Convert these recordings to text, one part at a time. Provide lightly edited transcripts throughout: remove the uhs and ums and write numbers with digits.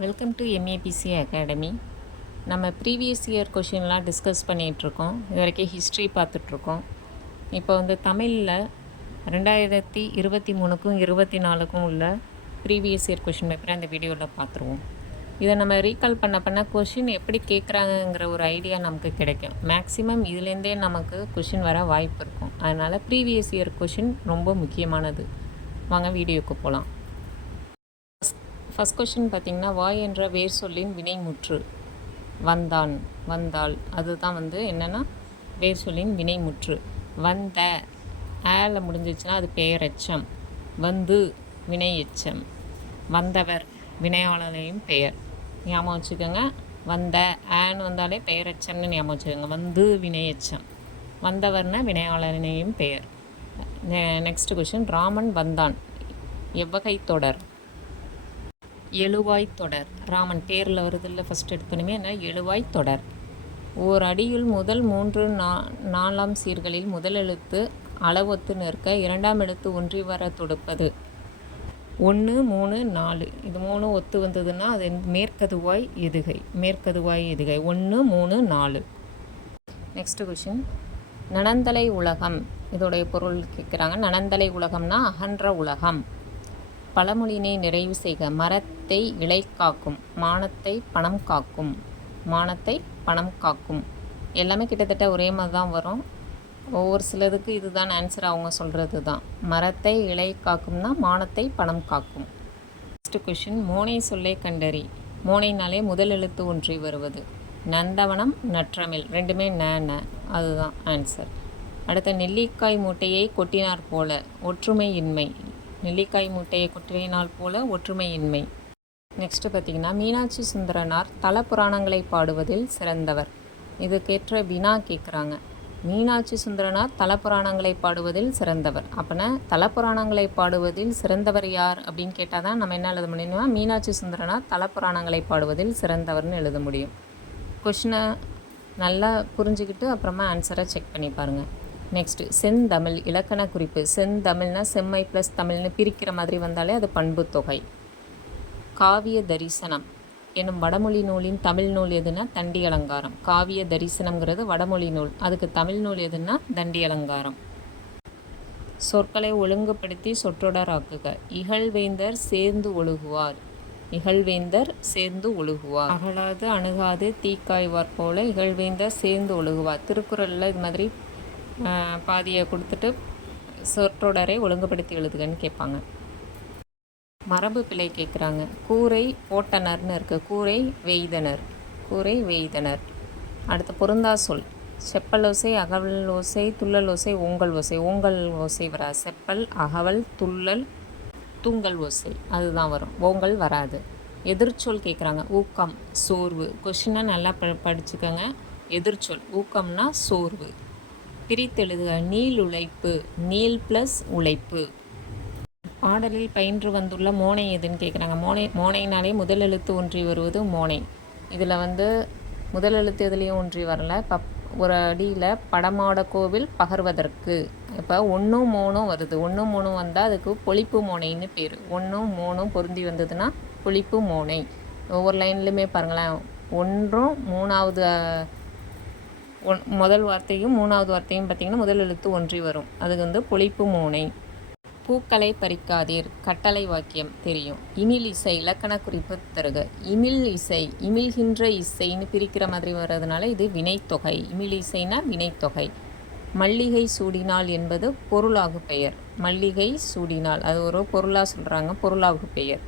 Welcome to MABC academy. நம்ம previous year கொஷின்லாம் discuss பண்ணிகிட்ருக்கோம். இது வரைக்கும் ஹிஸ்ட்ரி பார்த்துட்ருக்கோம். இப்போ வந்து தமிழில் 2023க்கும் 24க்கும் உள்ள ப்ரீவியஸ் இயர் கொஷின் பேப்பரை அந்த வீடியோவில் பார்த்துருவோம். இதை நம்ம ரீகால் பண்ண கொஷின் எப்படி கேட்குறாங்கங்கிற ஒரு ஐடியா நமக்கு கிடைக்கும். மேக்ஸிமம் இதுலேருந்தே நமக்கு கொஷின் வர வாய்ப்பு இருக்கும். அதனால் ப்ரீவியஸ் இயர் கொஷின் ரொம்ப முக்கியமானது. வாங்க வீடியோவுக்கு போகலாம். ஃபஸ்ட் கொஷின் பார்த்திங்கன்னா, வாய் என்ற வேர் சொல்லின் வினைமுற்று வந்தான் வந்தாள். அதுதான் வந்து என்னென்னா வேர் சொல்லின் வினைமுற்று. வந்த ஆல முடிஞ்சிச்சுன்னா அது பெயரெச்சம். வந்து வினை எச்சம். வந்தவர் வினையாளரையும் பெயர். ஞாபகம் வச்சுக்கோங்க. வந்த ஆன்னு வந்தாலே பெயரெச்சம்னு ஞாபகம் வச்சுக்கோங்க. வந்து வினை எச்சம். வந்தவர்னா வினையாளனையும் பெயர். நெக்ஸ்ட் கொஷின், ராமன் வந்தான் எவ்வகை தொடர்? எழுவாய் தொடர். ராமன் பேரில் வருதில்ல ஃபஸ்ட் எடுத்தோன்னே என்ன? எழுவாய் தொடர். ஓர் அடியுள் முதல் 3 4 சீர்களில் முதல் எழுத்து அளவொத்து நிற்க இரண்டாம் எழுத்து ஒன்றி வர தொடுப்பது. 1 3 4 இது 3 ஒத்து வந்ததுன்னா அது மேற்கதுவாய் எதுகை. மேற்கதுவாய் எதுகை 1 3 4. நெக்ஸ்ட் கொஷின், நனந்தலை உலகம் இதோடைய பொருள் கேட்குறாங்க. நனந்தலை உலகம்னா அகன்ற உலகம். பழமொழியினை நிறைவு செய்க. மரத்தை இலை காக்கும், மானத்தை பணம் காக்கும். மானத்தை பணம் காக்கும். எல்லாமே கிட்டத்தட்ட ஒரே மாதிரி தான் வரும். ஒவ்வொரு சிலதுக்கு இதுதான் ஆன்சர். அவங்க சொல்கிறது தான். மரத்தை இலை காக்கும்னா மானத்தை பணம் காக்கும். நெக்ஸ்ட் கொஷின், மோனை சொல்லை கண்டறி. மோனைனாலே முதல் எழுத்து ஒன்றி வருவது. நந்தவனம் நற்றமிழ் ரெண்டுமே ந அதுதான் ஆன்சர். அடுத்த, நெல்லிக்காய் மூட்டையை கொட்டினார் போல ஒற்றுமையின்மை. நெல்லிக்காய் மூட்டையை கொட்டினால் போல ஒற்றுமையின்மை. நெக்ஸ்ட்டு பார்த்திங்கன்னா, மீனாட்சி சுந்தரனார் தல புராணங்களை பாடுவதில் சிறந்தவர். இதுக்கேற்ற வினா கேட்குறாங்க. மீனாட்சி சுந்தரனார் தல புராணங்களை பாடுவதில் சிறந்தவர். அப்போனா தல புராணங்களை பாடுவதில் சிறந்தவர் யார் அப்படின்னு கேட்டால் தான் நம்ம என்ன எழுத முடியும்னா, மீனாட்சி சுந்தரனார் தல புராணங்களை பாடுவதில் சிறந்தவர்னு எழுத முடியும். கொஷினை நல்லா புரிஞ்சுக்கிட்டு அப்புறமா ஆன்சரை செக் பண்ணி பாருங்கள். நெக்ஸ்ட்டு, செந்தமிழ் இலக்கண குறிப்பு. செந்தமிழ்னா செம்மை ப்ளஸ் தமிழ்னு பிரிக்கிற மாதிரி வந்தாலே அது பண்பு தொகை. காவிய தரிசனம் என்னும் வடமொழி நூலின் தமிழ் நூல் எதுனா தண்டி அலங்காரம். காவிய தரிசனம்ங்கிறது வடமொழி நூல். அதுக்கு தமிழ் நூல் எதுனா தண்டி அலங்காரம். சொற்களை ஒழுங்குபடுத்தி சொற்றொடராக்குக. இகழ்வேந்தர் சேர்ந்து ஒழுகுவார். இகழ்வேந்தர் சேர்ந்து ஒழுகுவார். அகலாது அணுகாது தீக்காய்வார் போல இகழ்வேந்தர் சேர்ந்து ஒழுகுவார். திருக்குறளில் இது மாதிரி பாதியை கொடுத்துட்டு சொற்றொடரை ஒழுங்குபடுத்தி எழுதுகன்னு கேட்பாங்க. மரபு பிழை கேட்குறாங்க. கூரை போட்டனர்னு இருக்குது. கூரை வெய்தனர். கூரை வெய்தனர். அடுத்து பொருந்தா சொல். செப்பல் ஓசை அகவல் ஓசை துள்ளல் ஓசை ஓங்கல் ஓசை. ஓங்கல் ஓசை வராது. செப்பல் அகவல் துள்ளல் தூங்கல் ஓசை அதுதான் வரும். ஓங்கல் வராது. எதிர்ச்சொல் கேட்குறாங்க. ஊக்கம் சோர்வு. கொஷினை நல்லா படிச்சுக்கோங்க. எதிர்ச்சொல் ஊக்கம்னா சோர்வு. பிரித்தெழுதுக. நீள் உழைப்பு. நீள் ப்ளஸ் உழைப்பு. பாடலில் பயின்று வந்துள்ள மோனை எதுன்னு கேட்குறாங்க. மோனைனாலே முதல் எழுத்து ஒன்றி வருவது மோனை. இதில் வந்து முதல் எழுத்து எதுலேயும் ஒன்றி வரல. இப்போ ஒரு அடியில் படமாட கோவில் பகர்வதற்கு. இப்போ 1 3 வருது. 1 3 வந்தால் அதுக்கு பொழிப்பு மோனைன்னு பேர். 1 3 பொருந்தி வந்ததுன்னா பொழிப்பு மோனை. ஒவ்வொரு லைன்லையுமே பாருங்களேன், 1ம் 3வது முதல் வார்த்தையும் 3வது வார்த்தையும் பார்த்திங்கன்னா முதல் எழுத்து ஒன்றி வரும். அதுக்கு வந்து பொழிப்பு மோனை. பூக்களை பறிக்காதீர் கட்டளை வாக்கியம் தெரியும். இமிழ் இசை இலக்கண குறிப்பு தருக. இமிழ் இசை இமிழ்கின்ற இசைன்னு பிரிக்கிற மாதிரி வர்றதுனால இது வினைத்தொகை. இமிழ் இசைனா வினைத்தொகை. மல்லிகை சூடினாள் என்பது பொருளாகு பெயர். மல்லிகை சூடினாள் அது ஒரு பொருளாக சொல்கிறாங்க. பொருளாகு பெயர்.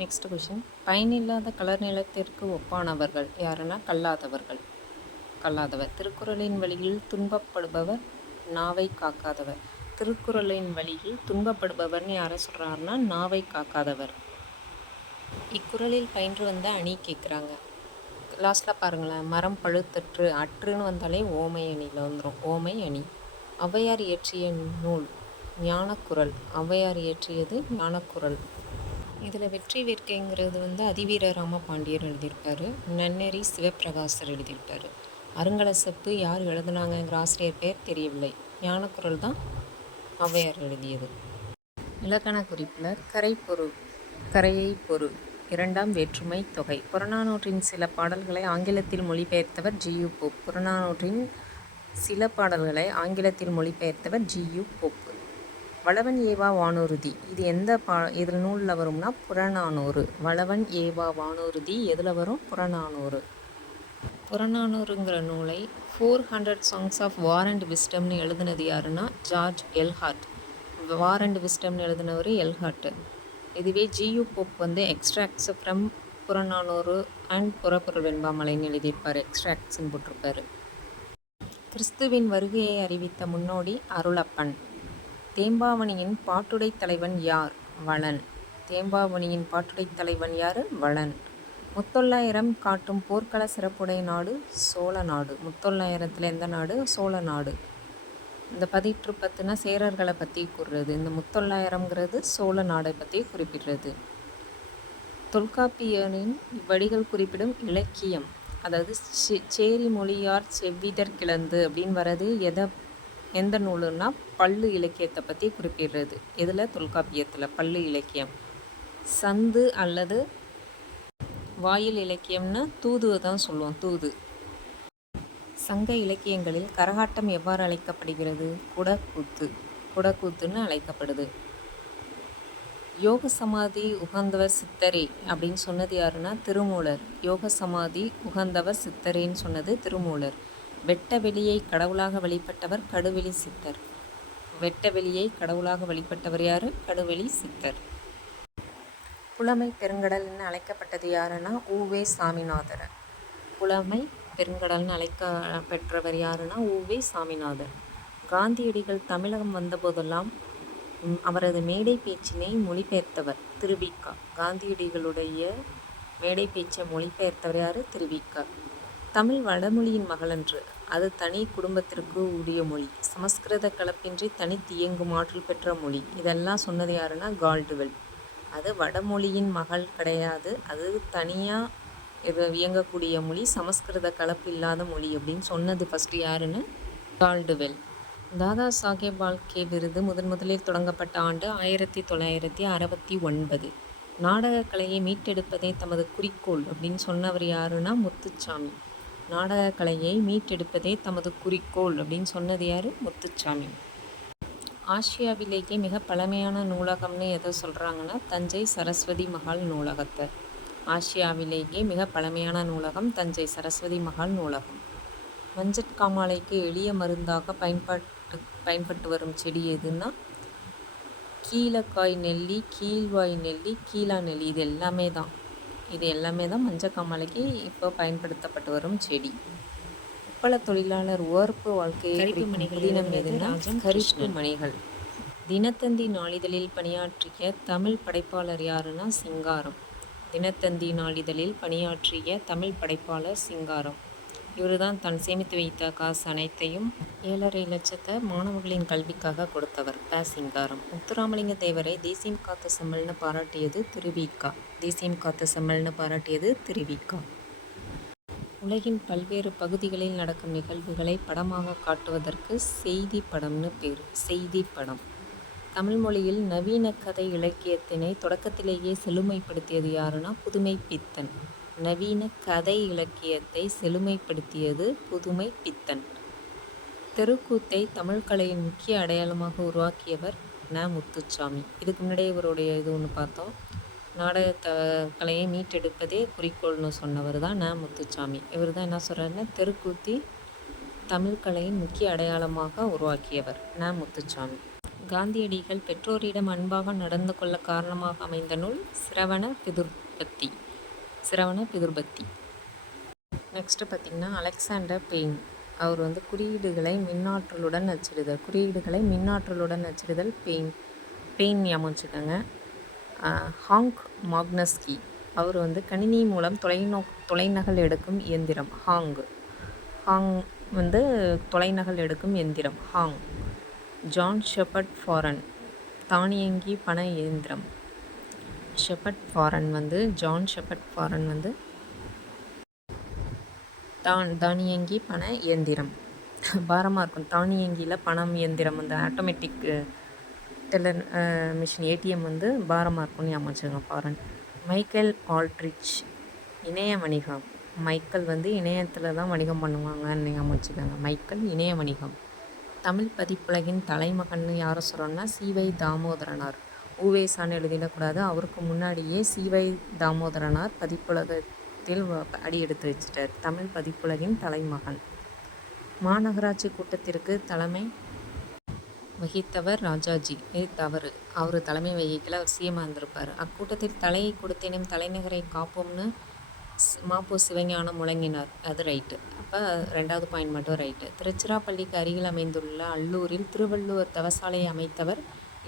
நெக்ஸ்ட் கொஷின், பயனில்லாத கலர் நிலத்திற்கு ஒப்பானவர்கள் யாருன்னா கல்லாதவர்கள். கல்லாதவர். திருக்குறளின் வழியில் துன்பப்படுபவர் நாவை காக்காதவர். திருக்குறளின் வழியில் துன்பப்படுபவர்னு யாரை சொல்கிறாருன்னா நாவை காக்காதவர். இக்குறளில் பயின்று வந்த அணி கேட்குறாங்க. லாஸ்ட்டில் பாருங்களேன், மரம் பழுத்தற்று அற்றுன்னு வந்தாலே ஓமை அணியில் வந்துடும். ஓமை அணி. ஔவையார் இயற்றிய நூல் ஞானக்குறள். ஔவையார் இயற்றியது ஞானக்குறள். இதில் வெற்றி வேட்கைங்கிறது வந்து அதிவீர ராமபாண்டியர் எழுதியிருப்பார். நன்னெறி சிவப்பிரகாசர் எழுதியிருப்பார். அருங்கலசப்பு யார் எழுதுனாங்கங்கிற ஆசிரியர் பேர் தெரியவில்லை. ஞானக்குறள் தான் ஔவையார் எழுதியது. இலக்கண குறிப்பில் கரையை பொறு. இரண்டாம் வேற்றுமை தொகை. புறநானூற்றின் சில பாடல்களை ஆங்கிலத்தில் மொழிபெயர்த்தவர் ஜி.யு. போப். புறநானூற்றின் சில பாடல்களை ஆங்கிலத்தில் மொழிபெயர்த்தவர் ஜி.யு. போப். வளவன் ஏவா வானூர்தி இது இதில் நூலில் வரும்னா புறநானூறு. வளவன் ஏவா வானூர்தி எதில் வரும்? புறநானூறு. புறநானூறுங்கிற நூலை 400 சாங்ஸ் ஆஃப் வார் அண்ட் விஸ்டம்னு எழுதினது யாருன்னா ஜார்ஜ் எல்ஹார்ட். வார் அண்ட் விஸ்டம்னு எழுதினவர் எல்ஹார்ட். இதுவே ஜி.யு. போப் வந்து எக்ஸ்ட்ராக்ட்ஸ் ஃப்ரம் புறநானூறு அண்ட் புறப்பொருள் வெண்பாமலைன்னு எழுதியிருப்பார். எக்ஸ்ட்ராக்ட்ஸ்ன்னு போட்டிருப்பாரு. கிறிஸ்துவின் வருகையை அறிவித்த முன்னோடி அருளப்பன். தேம்பாவணியின் பாட்டுடை தலைவன் யார்? வளன். தேம்பாவணியின் பாட்டுடை தலைவன் யார்? வளன். முத்தொள்ளாயிரம் காட்டும் போர்க்கள சிறப்புடைய நாடு சோழ நாடு. முத்தொள்ளாயிரத்தில் எந்த நாடு? சோழ நாடு. இந்த 10 சேரர்களை பற்றி கூறுறது. இந்த முத்தொள்ளாயிரம்ங்கிறது சோழ நாடை பற்றி குறிப்பிடுறது. தொல்காப்பியனின் இவ்வடிகள் குறிப்பிடும் இலக்கியம், அதாவது சேரி மொழியார் செவ்விதர் கிளந்து அப்படின்னு வர்றது எந்த நூலுன்னா பள்ளு இலக்கியத்தை பற்றி குறிப்பிடுறது. இதில் தொல்காப்பியத்தில் பள்ளு இலக்கியம். சந்து அல்லது வாயில் இலக்கியம்னா தூதுவை தான் சொல்லுவோம். தூது. சங்க இலக்கியங்களில் கரகாட்டம் எவ்வாறு அழைக்கப்படுகிறது? குடக்கூத்து. குடக்கூத்துன்னு அழைக்கப்படுது. யோக சமாதி உகந்தவர் சித்தரே அப்படின்னு சொன்னது யாருன்னா திருமூலர். யோக சமாதி உகந்தவர் சித்தரேன்னு சொன்னது திருமூலர். வெட்ட வெளியை கடவுளாக வழிபட்டவர் கடுவெளி சித்தர். வெட்ட வெளியை கடவுளாக வழிபட்டவர் யாரு? கடுவெளி சித்தர். புலமை பெருங்கடல்னு அழைக்கப்பட்டது யாருன்னா உ.வே. சாமிநாதர். புலமை பெருங்கடல்னு பெற்றவர் யாருன்னா உ.வே. சாமிநாதர். காந்தியடிகள் தமிழகம் வந்தபோதெல்லாம் அவரது மேடை பேச்சினை மொழிபெயர்த்தவர் திருவிக்கா. காந்தியடிகளுடைய மேடை பேச்சை மொழிபெயர்த்தவர் யார்? திருவிக்கா. தமிழ் வடமொழியின் மகளன்று. அது தனி குடும்பத்திற்கு உரிய மொழி. சமஸ்கிருத கலப்பின்றி தனித்து இயங்கும் ஆற்றல் பெற்ற மொழி. இதெல்லாம் சொன்னது யாருன்னா கால்டுவெல். அது வடமொழியின் மகள் கிடையாது, அது தனியாக இயங்கக்கூடிய மொழி, சமஸ்கிருத கலப்பு இல்லாத மொழி அப்படின்னு சொன்னது ஃபஸ்ட்டு யாருன்னு கால்டுவெல். தாதா சாஹேப் பால்கே விருது முதலில் தொடங்கப்பட்ட ஆண்டு 1969. நாடகக்கலையை மீட்டெடுப்பதே தமது குறிக்கோள் அப்படின்னு சொன்னவர் யாருன்னா முத்துச்சாமி. நாடகக்கலையை மீட்டெடுப்பதே தமது குறிக்கோள் அப்படின்னு சொன்னது யார்? முத்துச்சாமி. ஆசியாவிலேயே மிக பழமையான நூலகம்னு எதை சொல்கிறாங்கன்னா தஞ்சை சரஸ்வதி மகால் நூலகத்தை. ஆசியாவிலேயே மிக பழமையான நூலகம் தஞ்சை சரஸ்வதி மகால் நூலகம். மஞ்சட்காமாலைக்கு எளிய மருந்தாக பயன்பட்டு வரும் செடி எதுன்னா கீழக்காய் நெல்லி, கீழ்வாய் நெல்லி, கீழா நெல்லி. இது எல்லாமே தான் மஞ்சக்காமாலைக்கு இப்போ பயன்படுத்தப்பட்டு வரும் செடி. உப்பள தொழிலாளர் உவர்ப்பு வாழ்க்கையை தினம் எதுனா கரிஷ்ண மணிகள். தினத்தந்தி நாளிதழில் பணியாற்றிய தமிழ் படைப்பாளர் யாருன்னா சிங்காரம். தினத்தந்தி நாளிதழில் பணியாற்றிய தமிழ் படைப்பாளர் சிங்காரம். இவர் தான் தான் சேமித்து வைத்த காசு அனைத்தையும் 7.5 லட்சத்தை மாணவர்களின் கல்விக்காக கொடுத்தவர் சிங்காரம். முத்துராமலிங்க தேவரை தேசியம் காத்த செம்மல்னு பாராட்டியது திருவிக்கா. தேசியம் காத்த செம்மல்னு பாராட்டியது திருவிக்கா. உலகின் பல்வேறு பகுதிகளில் நடக்கும் நிகழ்வுகளை படமாக காட்டுவதற்கு செய்தி படம்னு பேர். செய்தி படம். தமிழ் மொழியில் நவீன கதை இலக்கியத்தினை தொடக்கத்திலேயே செழுமைப்படுத்தியது யாருன்னா புதுமை பித்தன். நவீன கதை இலக்கியத்தை செழுமைப்படுத்தியது புதுமை பித்தன். தெருக்கூத்தை தமிழ் கலையின் முக்கிய அடையாளமாக உருவாக்கியவர் முத்துச்சாமி. இதுக்கு முன்னாடியே இவருடைய இது ஒன்று பார்த்தோம். நாடக கலையை மீட்டெடுப்பதே குறிக்கோள்னு சொன்னவர் தான் முத்துச்சாமி. இவர் தான் என்ன சொல்கிறாருன்னா தெருக்கூத்தி தமிழ் கலையின் முக்கிய அடையாளமாக உருவாக்கியவர் முத்துச்சாமி. காந்தியடிகள் பெற்றோரிடம் அன்பாக நடந்து கொள்ள காரணமாக அமைந்த நூல் சிரவண பிதுர்பத்தி. நெக்ஸ்ட்டு பார்த்திங்கன்னா அலெக்சாண்டர் பெயின். அவர் வந்து குறியீடுகளை மின்னாற்றலுடன் அச்சிடுதல் பெயின் ஞாபகம் வச்சுக்கோங்க. ஹாங்க் மாக்னஸ்கி. அவர் வந்து கணினி மூலம் தொலைநகல் எடுக்கும் இயந்திரம் ஹாங் வந்து தொலைநகல் எடுக்கும் இயந்திரம் ஹாங். John shepherd ஃபாரன். தானியங்கி பண இயந்திரம். ஜான் ஷெப்பர்ட் ஃபாரன் வந்து தானியங்கி பண இயந்திரம். பாரமாக இருக்கும். தானியங்கியில் பணம் இயந்திரம் வந்து ஆட்டோமேட்டிக் டெல்லர் மிஷின் ஏடிஎம் வந்து பாரமாக இருக்கும்னு ஞாபகம் ஃபாரன். Michael Aldrich. இணைய வணிகம். மைக்கேல் வந்து இணையத்தில் தான் வணிகம் பண்ணுவாங்கன்னு ஞாபகம் வச்சுக்கோங்க. மைக்கேல் இணைய வணிகம். தமிழ் பதிப்புலகின் தலைமகன்னு யாரை சொல்கிறோன்னா சி.வை. தாமோதரனார். உவேசான்னு எழுதிடக்கூடாது. அவருக்கு முன்னாடியே சி.வை. தாமோதரனார் பதிப்புலகத்தில் அடி எடுத்து வச்சிட்டார். தமிழ் பதிப்புலகின் தலைமகன். மாநகராட்சி கூட்டத்திற்கு தலைமை வகித்தவர் ராஜாஜி. இது தவறு. அவர் தலைமை வகிக்கல, அவர் சிஎம்மாக இருந்திருப்பார். அக்கூட்டத்தில் தலையை கொடுத்தேனும் தலைநகரை காப்போம்னு மாப்போ சிவஞானம் முழங்கினார். அது ரைட்டு. அப்போ 2வது பாயிண்ட் மட்டும் ரைட்டு. திருச்சிராப்பள்ளிக்கு அருகில் அமைந்துள்ள அல்லூரில் திருவள்ளுவர் தவசாலையை அமைத்தவர்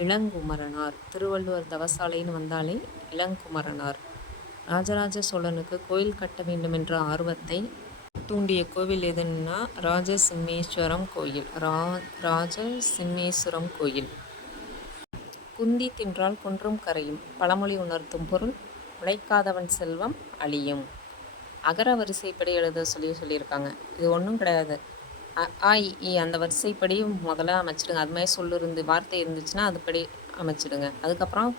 இளங்குமரனார். திருவள்ளுவர் தவசாலைன்னு வந்தாலே இளங்குமரனார். ராஜராஜ சோழனுக்கு கோயில் கட்ட வேண்டும் என்ற ஆர்வத்தை தூண்டிய கோவில் எதுன்னா ராஜசிம்மேஸ்வரம் கோயில். ராஜசிம்மேஸ்வரம் கோயில். குந்தி தின்றால் குன்றும் கரையும். பழமொழி உணர்த்தும் பொருள் உழைக்காதவன் செல்வம் அழியும். அகர வரிசைப்படி எழுத சொல்லியிருக்காங்க. இது ஒன்றும் கிடையாது. அ இ ஈ அந்த வரிசைப்படி முதல்ல அமைச்சிடுங்க. அது மாதிரி சொல்லு வார்த்தை இருந்துச்சுன்னா அதுபடி அமைச்சிடுங்க. அதுக்கப்புறம்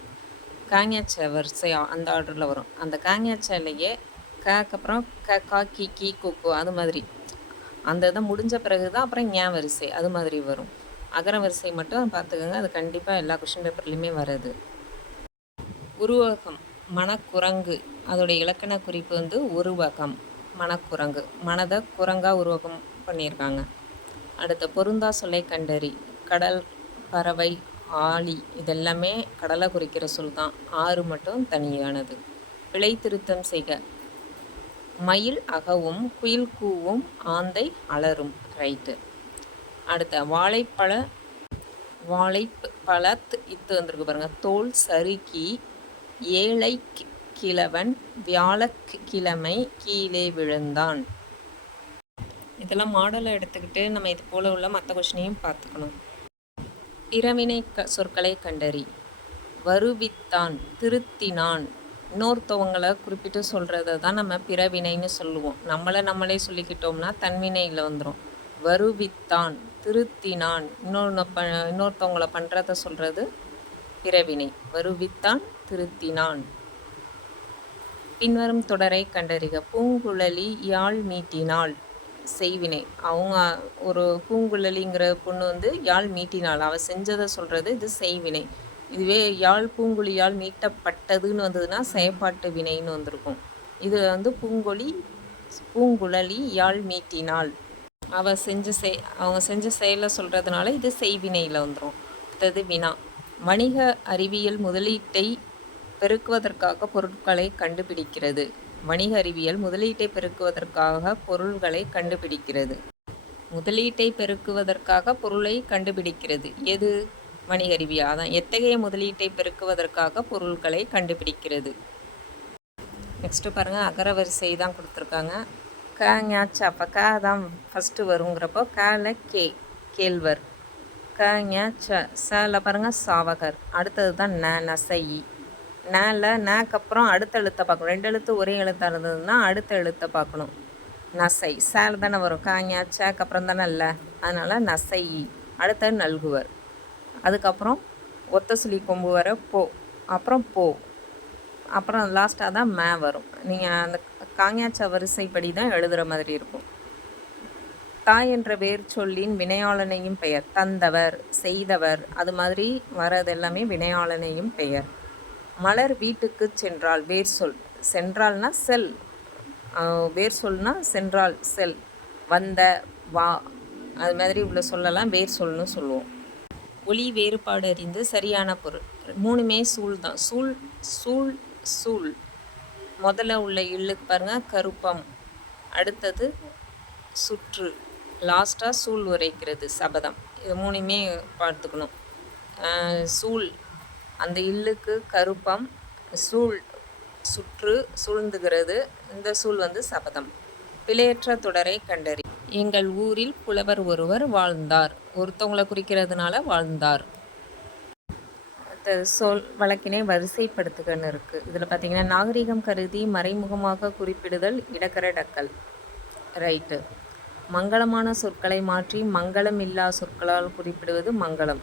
காங்யாச்ச வரிசை அந்த ஆர்டரில் வரும். அந்த காங்யாச்சிலேயே அப்புறம் கா கி கி குக்கு அது மாதிரி அந்த இதை முடிஞ்ச பிறகு தான் அப்புறம் ஞா வரிசை அது மாதிரி வரும். அகர வரிசை மட்டும் பார்த்துக்கோங்க. அது கண்டிப்பாக எல்லா கொஷின் பேப்பர்லேயுமே வருது. உருவகம். மனக்குரங்கு. அதோடைய இலக்கண குறிப்பு வந்து உருவகம். மனக்குரங்கு. மனதை குரங்காக உருவகம் பண்ணியிருக்காங்க. அடுத்த பொருந்தா சொல்லை கண்டறி. கடல், பறவை, ஆழி இதெல்லாமே கடலை குறிக்கிற சொல் தான். ஆறு மட்டும் தனியானது. பிழை திருத்தம் செய்க. மயில் அகவும் குயில் கூவும் ஆந்தை அலரும். ரைட்டு. அடுத்த வாழைப்பழத் இத்து வந்திருக்கு பாருங்கள். தோல் சறுக்கி ஏழை கிழவன் வியாழக்கிழமை கீழே விழுந்தான். இதெல்லாம் மாடலை எடுத்துக்கிட்டு நம்ம இது போல் உள்ள மற்ற கொஷினையும் பார்த்துக்கணும். பிறவினை சொற்களை கண்டறி. வருவித்தான், திருத்தினான். இன்னொருத்தவங்களை குறிப்பிட்டு சொல்கிறத தான் நம்ம பிறவினைன்னு சொல்லுவோம். நம்மளே சொல்லிக்கிட்டோம்னா தன்வினையில் வந்துடும். வருவித்தான், திருத்தினான், இன்னொருத்தவங்களை பண்ணுறத சொல்கிறது பிறவினை. வருவித்தான், திருத்தினான். பின்வரும் தொடரை கண்டறிக. பூங்குழலி யாழ் மீட்டினாள். செய்வினை. அவங்க ஒரு பூங்குழலிங்கிற பொண்ணு வந்து யாழ் மீட்டினாள். அவள் செஞ்சதை சொல்கிறது இது செய்வினை. இதுவே யாழ் பூங்குழியால் மீட்டப்பட்டதுன்னு வந்ததுன்னா செயற்பாட்டு வினைன்னு வந்திருக்கும். இது வந்து பூங்குழலி யாழ் மீட்டினாள். அவங்க செஞ்ச செயலை சொல்கிறதுனால இது செய்வினையில் வந்துடும். அடுத்தது வினா. வணிக அறிவியல் முதலீட்டை பெருக்குவதற்காக பொருட்களை கண்டுபிடிக்கிறது. வணிக அறிவியல் முதலீட்டை பெருக்குவதற்காக பொருள்களை கண்டுபிடிக்கிறது. முதலீட்டை பெருக்குவதற்காக பொருளை கண்டுபிடிக்கிறது. எது? வணிக அறிவியல். அதான் எத்தகைய முதலீட்டை பெருக்குவதற்காக பொருட்களை கண்டுபிடிக்கிறது. நெக்ஸ்ட்டு பாருங்கள். அகர வரிசை தான் கொடுத்துருக்காங்க. ஞாச்சா. அப்போ தான் ஃபஸ்ட்டு வருங்கிறப்போ கல கேழ்வர். ஞாச்ச. சல பாருங்கள் சாவகர். அடுத்தது தான் நசை. நேக்கு அப்புறம் அடுத்த எழுத்தை பார்க்கணும். 2 எழுத்து ஒரே எழுத்தாக இருந்ததுன்னா அடுத்த எழுத்தை பார்க்கணும். நசை. சேல தானே வரும். ஞாச்சக்கு அப்புறம் தானே இல்லை, அதனால் நசை. அடுத்தது நல்குவர். அதுக்கப்புறம் ஒத்த சுழி கொம்பு வர போ, அப்புறம் போ, அப்புறம் லாஸ்ட்டாக தான் மே வரும். நீங்கள் அந்த காங்யாச்ச வரிசைப்படி தான் எழுதுகிற மாதிரி இருக்கும். தாய் என்ற வேர் சொல்லின் வினையாளனையும் பெயர். தந்தவர், செய்தவர் அது மாதிரி வர்றது எல்லாமே வினையாளனையும் பெயர். மலர் வீட்டுக்கு சென்றால். வேர் சொல். சென்றால்னா செல். வேர் சொல்னா சென்றால் செல். வந்த, வா அது மாதிரி உள்ள சொல்லலாம் வேர் சொல்னு சொல்லுவோம். ஒலி வேறுபாடு அறிந்து சரியான பொருள். 3மே சூழ் தான். சூழ். முதல்ல உள்ள இல்லுக்கு பாருங்கள் கருப்பம். அடுத்தது சுற்று. லாஸ்ட்டாக சூழ் உரைக்கிறது சபதம். இது 3மே பார்த்துக்கணும். சூழ் அந்த இல்லுக்கு கருப்பம். சூழ் சுற்று சூழ்ந்துகிறது. இந்த சூழ் வந்து சபதம். பிழையற்ற தொடரை கண்டறி. எங்கள் ஊரில் புலவர் ஒருவர் வாழ்ந்தார். ஒருத்தவங்களை குறிக்கிறதுனால வாழ்ந்தார். சொல் வழக்கினை வரிசைப்படுத்துகன்னு இருக்குது. இதில் பார்த்திங்கன்னா நாகரிகம் கருதி மறைமுகமாக குறிப்பிடுதல் இடக்கரடக்கல். ரைட்டு. மங்களமான சொற்களை மாற்றி மங்களம் இல்லா சொற்களால் குறிப்பிடுவது மங்களம்.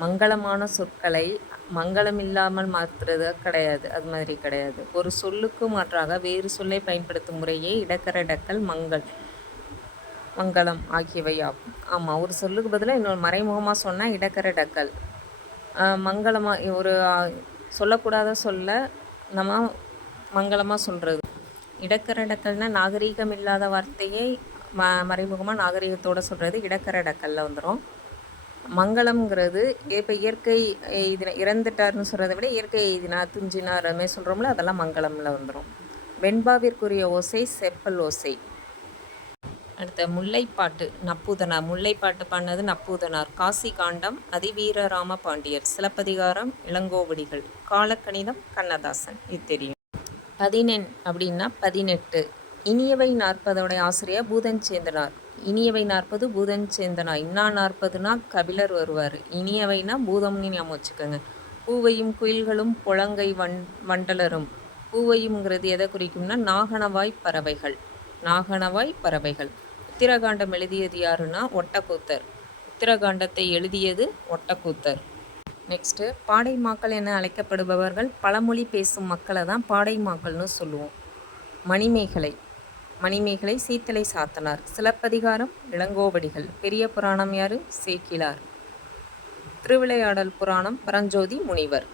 மங்களமான சொற்களை மங்களம் இல்லாமல் மாற்றுறது கிடையாது, அது மாதிரி கிடையாது. ஒரு சொல்லுக்கு மாற்றாக வேறு சொல்லை பயன்படுத்தும் முறையே இடக்கரடக்கல், மங்களம் ஆகியவை ஆகும். ஆமாம், ஒரு சொல்லுக்கு பதிலாக இன்னொரு மறைமுகமாக சொன்னால் இடக்கரடக்கல். மங்களமாக ஒரு சொல்லக்கூடாத சொல்ல நம்ம மங்களமாக சொல்கிறது. இடக்கரடக்கல்னால் நாகரீகம் இல்லாத வார்த்தையை மறைமுகமாக நாகரீகத்தோடு சொல்கிறது இடக்கரடக்கல்ல வந்துடும். மங்களம்ங்கிறது இப்போ இயற்கை எய்தினா இறந்துட்டார்னு சொல்கிறத விட இயற்கை எய்தினா துஞ்சினார் அதுமாதிரி சொல்கிறோம்ல, அதெல்லாம் மங்களமில் வந்துடும். வெண்பாவிற்குரிய ஓசை செப்பல் ஓசை. அடுத்த முல்லைப்பாட்டு நப்பூதனார். முல்லைப்பாட்டு பாடினது நப்பூதனார். காசி காண்டம் அதிவீரராம பாண்டியர். சிலப்பதிகாரம் இளங்கோவடிகள். காலக்கணிதம் கண்ணதாசன். இது தெரியும். 14 அப்படின்னா 18. இனியவை 40 ஆசிரியர் பூதஞ்சேந்தனார். இனியவை 40 பூதஞ்சேந்தனார். இன்னா 40னா கபிலர் வருவார். இனியவைனா பூதம்னு ஞாபகம் வச்சுக்கோங்க. பூவையும் குயில்களும் புழங்கை வண்டலரும். பூவையும்ங்கிறது எதை குறிக்கும்னா நாகனவாய் பறவைகள். நாகனவாய் பறவைகள். உத்திரகாண்டம் எழுதியது யாருன்னா ஒட்டக்கூத்தர். உத்திரகாண்டத்தை எழுதியது ஒட்டக்கூத்தர். நெக்ஸ்ட்டு பாடைமாக்கள் என அழைக்கப்படுபவர்கள் பழமொழி பேசும் மக்களை தான் பாடைமாக்கள்னு சொல்லுவோம். மணிமேகலை சீத்தலை சாத்தனார். சிலப்பதிகாரம் இளங்கோவடிகள். பெரிய புராணம் யாரு? சேக்கிழார். திருவிளையாடல் புராணம் பரஞ்சோதி முனிவர்.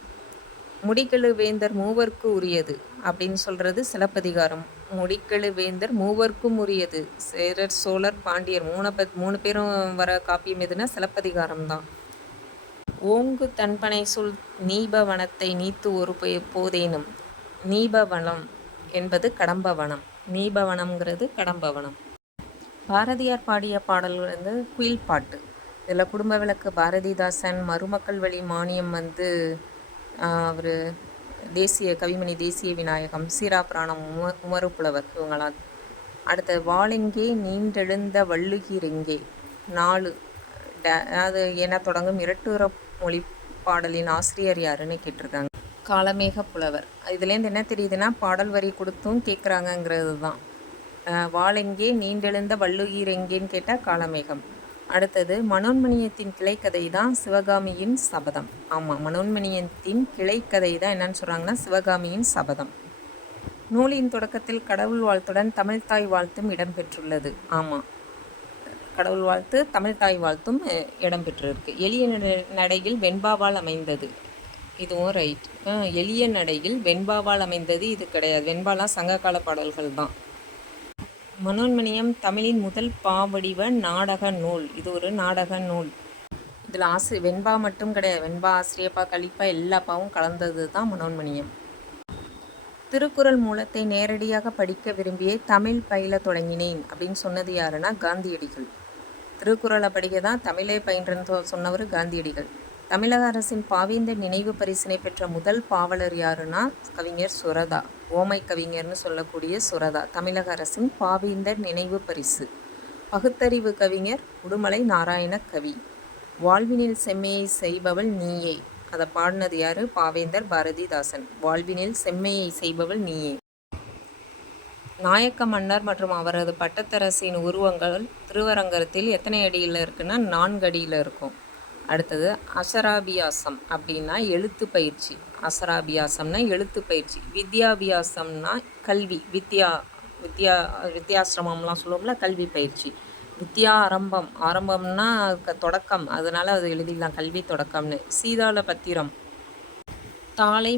முடிக்கெழு வேந்தர் மூவர்க்கு உரியது அப்படின்னு சொல்கிறது சிலப்பதிகாரம். முடிக்கெழு வேந்தர் மூவர்க்கும் உரியது. சேரர் சோழர் பாண்டியர் மூணு பேரும் வர காப்பியம் எதுனா சிலப்பதிகாரம் தான். ஓங்கு தன்பனை சொல் நீபவனத்தை நீத்து ஒரு போதேனும். நீபவனம் என்பது கடம்பவனம். நீபவனம்ங்கிறது கடம்பவனம். பாரதியார் பாடிய பாடல்கள் வந்து குயில் பாட்டு. இதில் குடும்ப விளக்கு பாரதிதாசன். மருமக்கள் வழி மானியம் வந்து அவர் கவிமணி தேசிய விநாயகம். சீரா புராணம் உமறு புலவர் இவங்களாம். அடுத்த வாளெங்கே நீண்டெழுந்த வள்ளுகிரெங்கே. 4 அது என்ன தொடங்கும். இரட்டுற மொழி பாடலின் ஆசிரியர் யாருன்னு கேட்டிருக்காங்க. காலமேக புலவர். இதுலேருந்து என்ன தெரியுதுன்னா பாடல் வரி கொடுத்தும் கேட்குறாங்கங்கிறது தான். வாளெங்கே நீண்டெழுந்த வள்ளுகிரெங்கேன்னு கேட்டால் காலமேகம். அடுத்தது மனோன்மணியத்தின் கிளைக்கதை தான் சிவகாமியின் சபதம். ஆமாம், மனோன்மணியத்தின் கிளைக்கதை தான் என்னன்னு சொல்கிறாங்கன்னா சிவகாமியின் சபதம். நூலின் தொடக்கத்தில் கடவுள் வாழ்த்துடன் தமிழ்தாய் வாழ்த்தும் இடம்பெற்றுள்ளது. ஆமாம், கடவுள் வாழ்த்து தமிழ்தாய் வாழ்த்தும் இடம்பெற்றிருக்கு. எளிய நடையில் வெண்பாவால் அமைந்தது. இதுவும் ரைட். எளிய நடையில் வெண்பாவால் அமைந்தது இது கிடையாது. வெண்பாலாம் சங்ககால பாடல்கள் தான். மனோன்மணியம் தமிழின் முதல் பாவடிவ நாடக நூல். இது ஒரு நாடக நூல். இதில் வெண்பா மட்டும் கிடையாது. வெண்பா, ஆசிரியப்பா, கலிப்பா எல்லா பாவும் கலந்தது தான் மனோன்மணியம். திருக்குறள் மூலத்தை நேரடியாக படிக்க விரும்பியே தமிழ் பயில தொடங்கினேன் அப்படின்னு சொன்னது யாருன்னா காந்தியடிகள். திருக்குறளை படிக்க தான் தமிழே பயின்றன்னு சொன்னவர் காந்தியடிகள். தமிழக அரசின் பாவேந்தர் நினைவு பரிசினை பெற்ற முதல் பாவலர் யாருன்னா கவிஞர் சுரதா. ஓமை கவிஞர்னு சொல்லக்கூடிய சுரதா. தமிழக அரசின் பாவேந்தர் நினைவு பரிசு. பகுத்தறிவு கவிஞர் உடுமலை நாராயண கவி. வாழ்வினில் செம்மையை செய்பவள் நீயே. அதை பாடினது யாரு? பாவேந்தர் பாரதிதாசன். வாழ்வினில் செம்மையை செய்பவள் நீயே. நாயக்க மன்னர் மற்றும் அவரது பட்டத்தரசின் உருவங்கள் திருவரங்கத்தில் எத்தனை அடியில் இருக்குன்னா 4 அடியில் இருக்கும். அடுத்தது அசராபியாசம் அப்படின்னா எழுத்து பயிற்சி. அசராபியாசம்னா எழுத்து பயிற்சி. வித்யாபியாசம்னா கல்வி. வித்யாசிரமம்லாம் சொல்லுவோம்ல, கல்வி பயிற்சி. வித்யா ஆரம்பம்னா தொடக்கம், அதனால் அது எழுதிடலாம் கல்வி தொடக்கம்னு. சீதாள பத்திரம். தாளை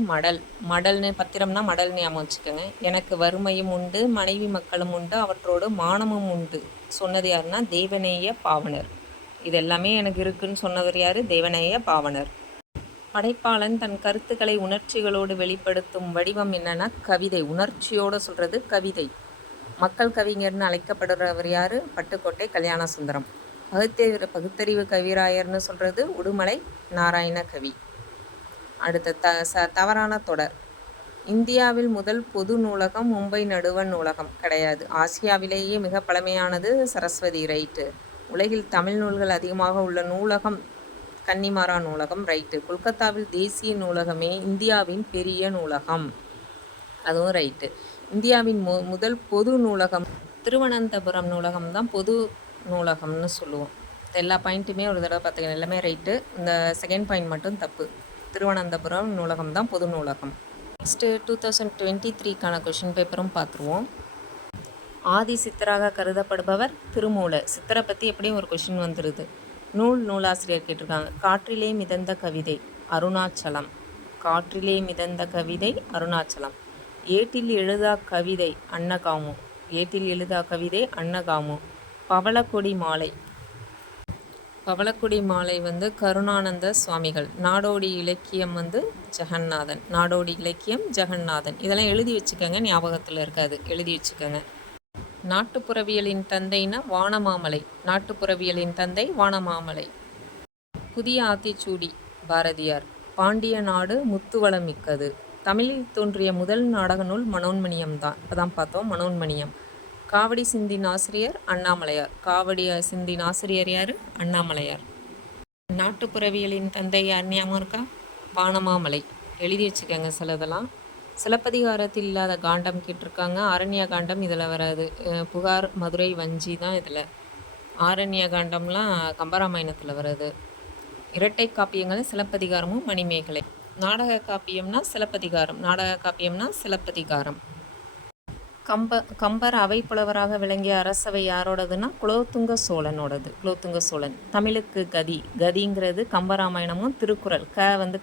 மடல்னு பத்திரம்னா மடல்னு ஞாபகம் வச்சுக்கோங்க. எனக்கு வறுமையும் உண்டு, மனைவி மக்களும் உண்டு, அவற்றோடு மானமும் உண்டு சொன்னது யாருன்னா தேவநேய பாவனர். இது எல்லாமே எனக்கு இருக்குன்னு சொன்னவர் யார்? தேவநேய பாவனர். படைப்பாளன் தன் கருத்துக்களை உணர்ச்சிகளோடு வெளிப்படுத்தும் வடிவம் என்னன்னா கவிதை. உணர்ச்சியோடு சொல்கிறது கவிதை. மக்கள் கவிஞர்னு அழைக்கப்படுறவர் யார்? பட்டுக்கோட்டை கல்யாண சுந்தரம். பகுத்தறிவு கவிராயர்னு சொல்கிறது உடுமலை நாராயண கவி. அடுத்த தவறான தொடர். இந்தியாவில் முதல் பொது நூலகம் மும்பை நடுவண் நூலகம் கிடையாது. ஆசியாவிலேயே மிக பழமையானது சரஸ்வதி. ரைட்டு. உலகில் தமிழ் நூல்கள் அதிகமாக உள்ள நூலகம் கன்னிமாரா நூலகம். ரைட்டு. கொல்கத்தாவில் தேசிய நூலகமே இந்தியாவின் பெரிய நூலகம். அதுவும் ரைட்டு. இந்தியாவின் முதல் பொது நூலகம் திருவனந்தபுரம் நூலகம் தான் பொது நூலகம்னு சொல்லுவோம். எல்லா பாயிண்ட்டுமே ஒரு தடவை பார்த்துக்கணும், எல்லாமே ரைட்டு. இந்த செகண்ட் பாயிண்ட் மட்டும் தப்பு. திருவனந்தபுரம் நூலகம் தான் பொது நூலகம். நெக்ஸ்ட்டு 2023க்கான கொஷின் பேப்பரும் பார்த்துருவோம். ஆதி சித்தராக கருதப்படுபவர் திருமூலர். சித்தரை பற்றி எப்படியும் ஒரு கொஷின் வந்துடுது. நூலாசிரியர் கேட்டிருக்காங்க. காற்றிலே மிதந்த கவிதை அருணாச்சலம். காற்றிலே மிதந்த கவிதை அருணாச்சலம். ஏட்டில் எழுதா கவிதை அன்னகாமு. ஏட்டில் எழுதா கவிதை அன்னகாமு. பவளக்கொடி மாலை. பவளக்குடி மாலை கருணானந்த சுவாமிகள். நாடோடி இலக்கியம் ஜெகநாதன். நாடோடி இலக்கியம் ஜெகநாதன். இதெல்லாம் எழுதி வச்சுக்கோங்க, ஞாபகத்தில் இருக்காது, எழுதி வச்சுக்கோங்க. நாட்டுப்புறவியலின் தந்தைனா வானமாமலை. நாட்டுப்புறவியலின் தந்தை வானமாமலை. புதிய ஆத்திச்சூடி பாரதியார். பாண்டிய நாடு முத்துவளம் மிக்கது. தமிழில் தோன்றிய முதல் நாடக நூல் மனோன்மணியம் தான். இப்போ தான் பார்த்தோம் மனோன்மணியம். காவடி சிந்தின் ஆசிரியர் அண்ணாமலையார். காவடி சிந்தின் ஆசிரியர் யார்? அண்ணாமலையார். நாட்டுப்புறவியலின் தந்தை யார் ஞாபகம் இருக்கா? வானமாமலை. எழுதி வச்சுக்கோங்க சிலதெல்லாம். சிலப்பதிகாரத்தில் இல்லாத காண்டம் கேட்டிருக்காங்க. ஆரண்ய காண்டம் இதில் வராது. புகார், மதுரை, வஞ்சி தான் இதில். ஆரண்ய காண்டம்லாம் கம்பராமாயணத்தில் வராது. இரட்டை காப்பியங்கள் சிலப்பதிகாரமும் மணிமேகலை. நாடக காப்பியம்னா சிலப்பதிகாரம். நாடக காப்பியம்னா சிலப்பதிகாரம். கம்பர் அவை புலவராக விளங்கிய அரசவை யாரோடதுன்னா குலோத்துங்க சோழனோடது. குலோத்துங்க சோழன். தமிழுக்கு கதி. கதிங்கிறது கம்பராமாயணமும் திருக்குறள்.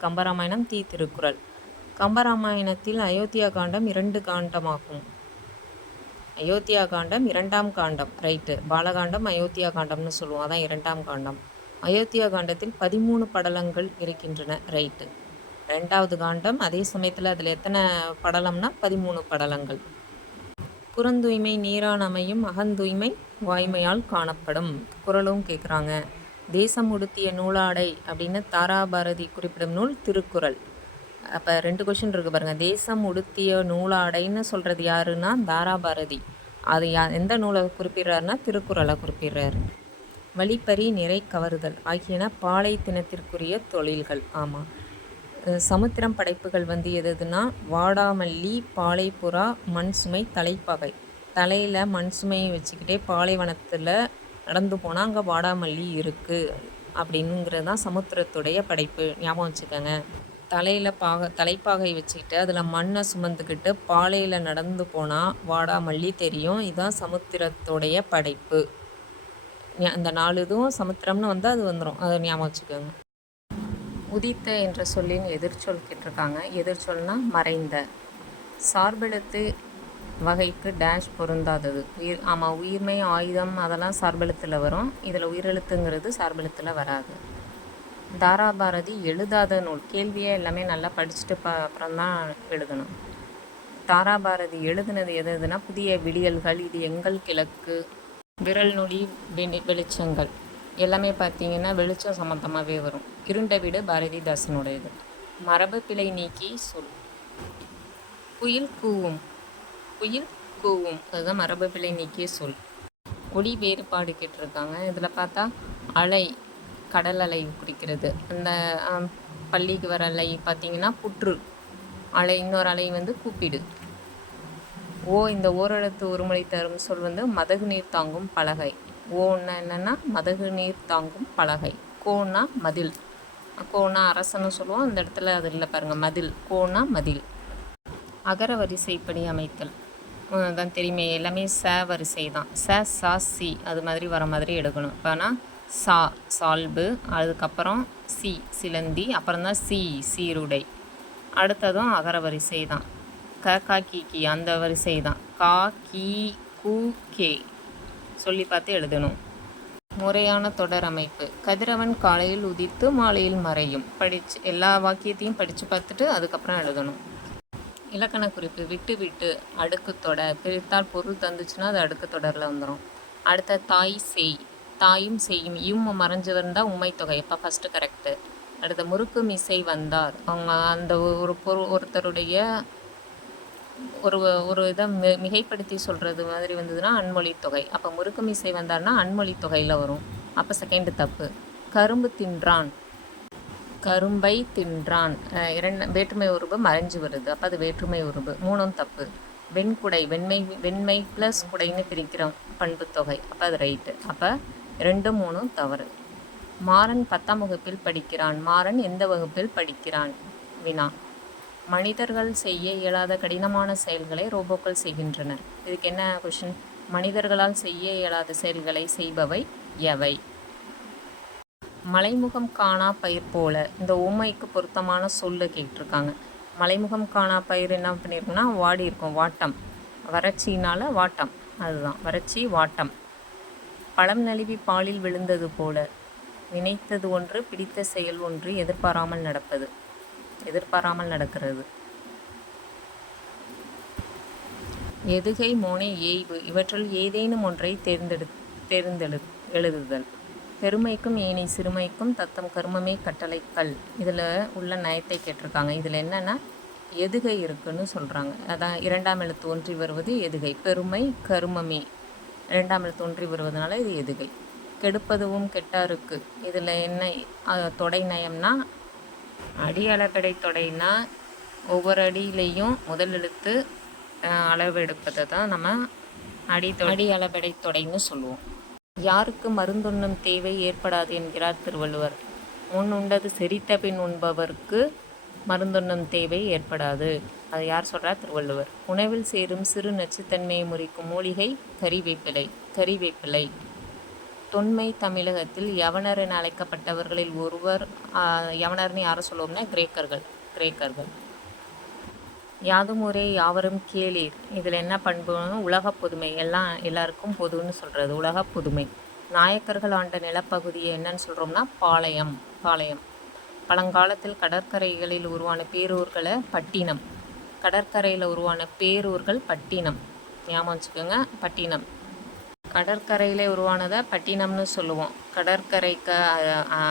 கம்பராமாயணம், திருக்குறள். கம்பராமாயணத்தில் அயோத்தியா காண்டம் 2 காண்டமாகும். அயோத்தியா காண்டம் 2ஆம் காண்டம். ரைட்டு. பாலகாண்டம் அயோத்தியா காண்டம்னு சொல்லுவோம், அதான் 2ஆம் காண்டம். அயோத்தியா காண்டத்தில் 13 படலங்கள் இருக்கின்றன. ரைட்டு. 2வது காண்டம். அதே சமயத்தில் அதில் எத்தனை படலம்னா 13 படலங்கள். புறந்தூய்மை நீரான் அமையும், அகந்தூய்மை வாய்மையால் காணப்படும். குறளும் கேட்குறாங்க. தேசம் உடுத்திய நூலாடை அப்படின்னு தாராபாரதி குறிப்பிடும் நூல் திருக்குறள். அப்போ 2 கொஷின் இருக்குது பாருங்கள். தேசம் உடுத்திய நூலாடைன்னு சொல்கிறது யாருன்னா தாராபாரதி. அது எந்த நூலை குறிப்பிடுறாருன்னா திருக்குறளை குறிப்பிடுறாரு. வழிப்பறி, நிறை கவருதல் ஆகியன பாலை தினத்திற்குரிய தொழில்கள். ஆமாம். சமுத்திரம் படைப்புகள் எதுனா வாடாமல்லி, பாலைப்புறா, மண் சுமை, தலைப்பகை. தலையில் மண் சுமையை வச்சுக்கிட்டே பாலைவனத்தில் நடந்து போனால் அங்கே வாடாமல்லி இருக்குது அப்படின்னுங்கிறது தான் சமுத்திரத்துடைய படைப்பு. ஞாபகம் வச்சுக்கோங்க. தலைப்பாகை வச்சுக்கிட்டு அதில் மண்ணை சுமந்துக்கிட்டு பாலையில் நடந்து போனால் வாடாமல்லி தெரியும். இதுதான் சமுத்திரத்துடைய படைப்பு. இந்த 4 இதுவும் சமுத்திரம்னு அது வந்துடும். அதை ஞாபகம் வச்சுக்கோங்க. உதித்த என்ற சொல்லின் எதிர்ச்சொல் கேட்டிருக்காங்க. எதிர்ச்சொல்னா மறைந்த. சார்பெழுத்து வகைக்கு டேஷ் பொருந்தாதது. உயிர்மை, ஆயுதம் அதெல்லாம் சார்பெழுத்தில் வரும். இதில் உயிரெழுத்துங்கிறது சார்பெழுத்தில் வராது. தாராபாரதி எழுதாத நூல். கேள்வியே எல்லாமே நல்லா படிச்சுட்டு அப்புறம்தான் எழுதணும். தாராபாரதி எழுதுனது எதுனா புதிய விடியல்கள், இது எங்கள் கிழக்கு, விரல் நொடி, வெளிச்சங்கள் எல்லாமே பார்த்தீங்கன்னா வெளிச்சம் சம்மந்தமாகவே வரும். இருண்ட வீடு பாரதிதாசனுடையது. மரபு பிழை நீக்கி சொல். குயில் கூவும். குயில் கூவும் அதுதான் மரபு பிழை நீக்கிய சொல். ஒளி வேறுபாடு கேட்டிருக்காங்க. இதில் பார்த்தா அலை, கடல் அலை குறிக்கிறது. அந்த பள்ளிக்கு வர அலை பார்த்தீங்கன்னா புற்று அலை. இன்னொரு அலை கூப்பிடு. இந்த ஓரெழுத்து ஒருமொழி தரும் சொல் மதகு நீர் தாங்கும் பலகை. ஓன்னா என்னென்னா மதகு நீர் தாங்கும் பலகை. கோனா மதில். கோனா அரசன்னு சொல்லுவோம். அந்த இடத்துல அது இல்லை பாருங்கள், மதில். கோனா மதில். அகர வரிசைப்படி அமைத்தல் தான் தெரியுமே, எல்லாமே ச வரிசை தான். சா சி அது மாதிரி வர மாதிரி எடுக்கணும். இப்போனா சா சால்பு, அதுக்கப்புறம் சி சிலந்தி, அப்புறம் தான் சீருடை. அடுத்ததும் அகர வரிசை தான். கா கி அந்த வரிசை தான். கா கி கு கே சொல்லி பார்த்து எழுதணும். முறையான தொடர் அமைப்பு. கதிரவன் காலையில் உதித்து மாலையில் மறையும். எல்லா வாக்கியத்தையும் படித்து பார்த்துட்டு அதுக்கப்புறம் எழுதணும். இலக்கண குறிப்பு. விட்டு விட்டு அடுக்கு தொடர். பிரித்தால் பொருள் தந்துச்சுன்னா அது அடுக்கு தொடரில் வந்துடும். அடுத்த தாய் செய். தாயும் செய்யும். மறைஞ்சு வந்தால் உண்மை தொகை. இப்போ ஃபஸ்ட்டு கரெக்டு. அடுத்த முறுக்கு மிசை வந்தார். அவங்க அந்த ஒருத்தருடைய ஒரு இதை மிகைப்படுத்தி சொல்கிறது மாதிரி வந்ததுன்னா அன்மொழி தொகை. அப்போ முறுக்கு மிசை வந்தார்னா அன்மொழி தொகையில் வரும். அப்போ செகண்டு தப்பு. கரும்பு தின்றான். கரும்பை தின்றான். வேற்றுமை உருபு மறைஞ்சு வருது. அப்போ அது வேற்றுமை உருபு. 3ம் தப்பு. வெண்குடை. வெண்மை ப்ளஸ் குடைன்னு பிரிக்கிறோம் பண்பு தொகை. அப்போ அது ரைட்டு. அப்போ 2, 3 தவறு. மாறன் 10ஆம் வகுப்பில் படிக்கிறான். மாறன் எந்த வகுப்பில் படிக்கிறான்? வினா. மனிதர்கள் செய்ய இயலாத கடினமான செயல்களை ரோபோக்கள் செய்கின்றன. இதுக்கு என்ன கொஷின்? மனிதர்களால் செய்ய இயலாத செயல்களை செய்பவை எவை? மலைமுகம் காணா பயிர் போல, இந்த உவமைக்கு பொருத்தமான சொல்ல கேட்டிருக்காங்க. மலைமுகம் காணா பயிர் என்ன பண்ணியிருக்குன்னா வாடி இருக்கும், வாட்டம். வறட்சினால் வாட்டம், அதுதான் வறட்சி, வாட்டம். பழம் நழுவி பாலில் விழுந்தது போல, நினைத்தது ஒன்று, பிடித்த செயல் ஒன்று, எதிர்பாராமல் நடக்கிறது. எதுகை, மோனை, ஏய்வு இவற்றுள் ஏதேனும் ஒன்றை எழுதுதல். பெருமைக்கும் ஏனை சிறுமைக்கும் தத்தம் கருமமே கட்டளைக்கல். இதில் உள்ள நயத்தை கேட்டிருக்காங்க. இதில் என்னென்னா எதுகை இருக்குன்னு சொல்கிறாங்க. அதான் 2ஆம் எழுத்து ஒன்றி வருவது எதுகை. பெருமை, கருமமே 2ஆம் எழுத்து ஒன்றி வருவதனால இது எதுகை. கெடுப்பதுவும் கெட்டாருக்கு, இதில் என்ன தொடை நயம்னா, அடி அளபெடை தொடைனா ஒவ்வொரு அடியிலையும் முதல் எழுத்து அளவெடுப்பதை தான் நம்ம அடி அளபெடை தொடைன்னு சொல்லுவோம். யாருக்கு மருந்துண்ணும் தேவை ஏற்படாது என்கிறார் திருவள்ளுவர்? முன் உண்டது செரித்த பின் உண்பவர்க்கு மருந்துண்ணும் தேவை ஏற்படாது. அது யார் சொல்கிறார்? திருவள்ளுவர். உணவில் சேரும் சிறு நச்சுத்தன்மையை முறிக்கும் மூலிகை கறிவேப்பிலை. தொன்மை தமிழகத்தில் யவனர் என அழைக்கப்பட்டவர்களில் ஒருவர். யவனர்னு யாரை சொல்லுவோம்னா கிரேக்கர்கள். யாதும் ஊரே யாவரும் கேளீர், இதில் என்ன பண்புன்னு உலக பொதுமை, எல்லாருக்கும் பொதுன்னு சொல்கிறது உலக பொதுமை. நாயக்கர்கள் ஆண்ட நிலப்பகுதியை என்னன்னு சொல்கிறோம்னா பாளையம். பழங்காலத்தில் கடற்கரைகளில் உருவான பேரூர்களை பட்டினம். ஞாபகம் வச்சுக்கோங்க, பட்டினம். கடற்கரையில் உருவானதை பட்டினம்னு சொல்லுவோம். கடற்கரைக்கு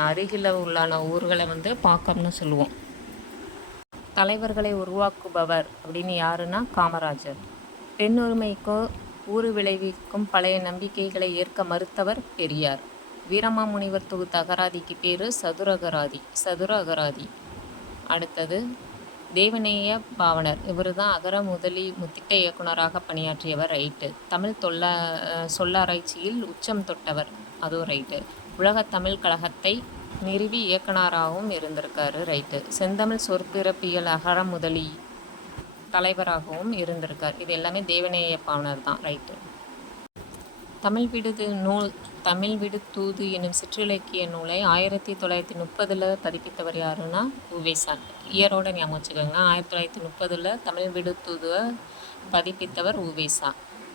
அருகில் உள்ளான ஊர்களை பாக்கம்னு சொல்லுவோம். தலைவர்களை உருவாக்குபவர் அப்படின்னு யாருன்னா காமராஜர். பெண் உரிமைக்கோ ஊறு விளைவிக்கும் பழைய நம்பிக்கைகளை ஏற்க மறுத்தவர் பெரியார். வீரமாமுனிவர் தொகுத்த அகராதிக்கு பேர் சதுர அகராதி. அடுத்தது தேவநேய பாவனர். இவர் தான் அகர முதலி முத்திட்ட இயக்குனராக பணியாற்றியவர், ரைட்டு. தமிழ் சொல்லாராய்ச்சியில் உச்சம் தொட்டவர், அதுவும் ரைட்டு. உலக தமிழ் கழகத்தை நிறுவி இயக்குனராகவும் இருந்திருக்காரு, ரைட்டு. செந்தமிழ் சொற்பிறப்பியல் அகர முதலி தலைவராகவும் இருந்திருக்கார். இது எல்லாமே தேவநேய பாவனர் தான், ரைட்டு. தமிழ் விடு தூது எனும் சிற்றிலக்கிய நூலை 1930 பதிப்பித்தவர் யாருன்னா உவேசா. இயரோட ஞாபகம் வச்சுக்கோங்க. 1930 தமிழ் விடு தூதுவை பதிப்பித்தவர் உவேசா.